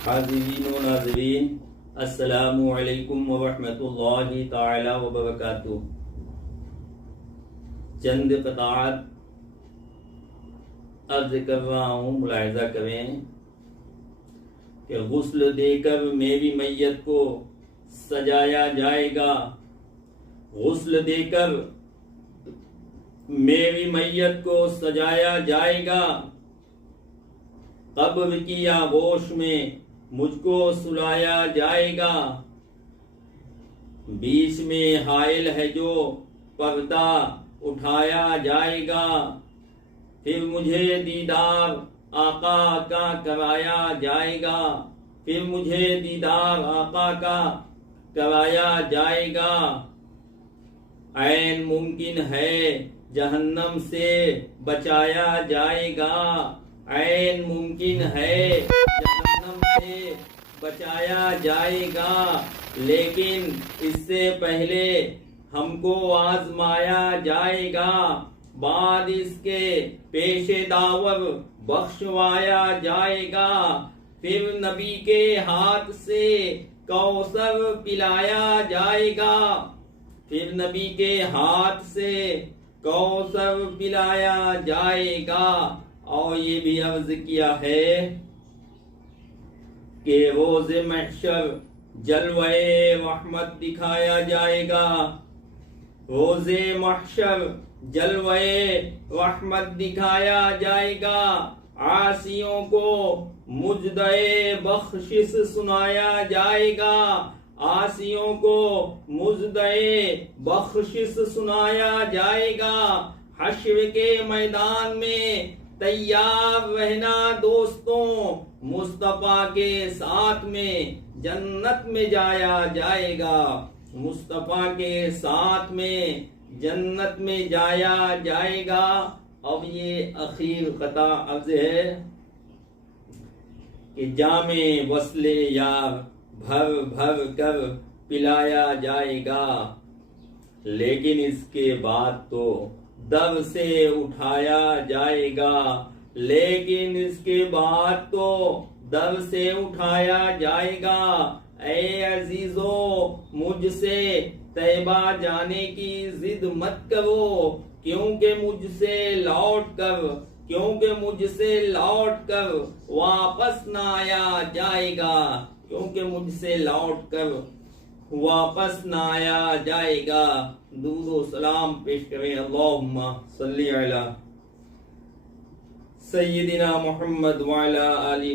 हाज़रीन व नाज़रीन, अस्सलामु अलैकुम व रहमतुल्लाहि ताला व बरकातुहू। चंद क़ताअत अर्ज़ कर रहा हूँ, मुलाहिज़ा करें कि गुस्ल देकर मेरी मैयत को सजाया जाएगा। गुस्ल देकर मेरी मैयत को सजाया जाएगा। कब्र की आगोश में मुझको सुलाया जाएगा। बीच में हाइल है जो पर्दा उठाया जाएगा। फिर मुझे दीदार आका का कराया जाएगा। फिर मुझे दीदार आका का कराया जाएगा। ऐन मुमकिन है जहन्नम से बचाया जाएगा। ऐन मुमकिन है जहन्नम से बचाया जाएगा। लेकिन इससे पहले हमको आजमाया जाएगा। बाद इसके पेशे दावर बख्शवाया जाएगा। फिर नबी के हाथ से कौसर पिलाया जाएगा। फिर नबी के हाथ से कौसर पिलाया जाएगा। और ये भी अर्ज किया है कि रोज़े महशर जलवे रहमत दिखाया जाएगा। रोज़े महशर जलवे रहमत दिखाया जाएगा। आसियों को मुजदे बख्शिश सुनाया जाएगा। आसियों को मुजदे बख्शिश सुनाया जाएगा। हश्र के मैदान में तैयार रहना दोस्तों, मुस्तफा के साथ में जन्नत में जाया जाएगा। मुस्तफा के साथ में जन्नत में जाया जाएगा। अब ये अखीर कता अर्ज है कि जामे वस्ले यार भर भर कर पिलाया जाएगा। लेकिन इसके बाद तो दर से उठाया जाएगा। लेकिन इसके बाद तो दर से उठाया जाएगा। ऐ अजीजो, मुझसे तैबा जाने की जिद मत करो, क्योंकि मुझसे लौट कर वापस ना आया जाएगा। क्योंकि मुझसे लौट कर वापस ना आया जाएगा। दूरो सलाम पेश करें। अल्लाहुम्मा सल्ली अला सय्यिदिना मुहम्मद व अला आलि